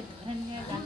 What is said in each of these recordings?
你不是那。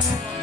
Bye.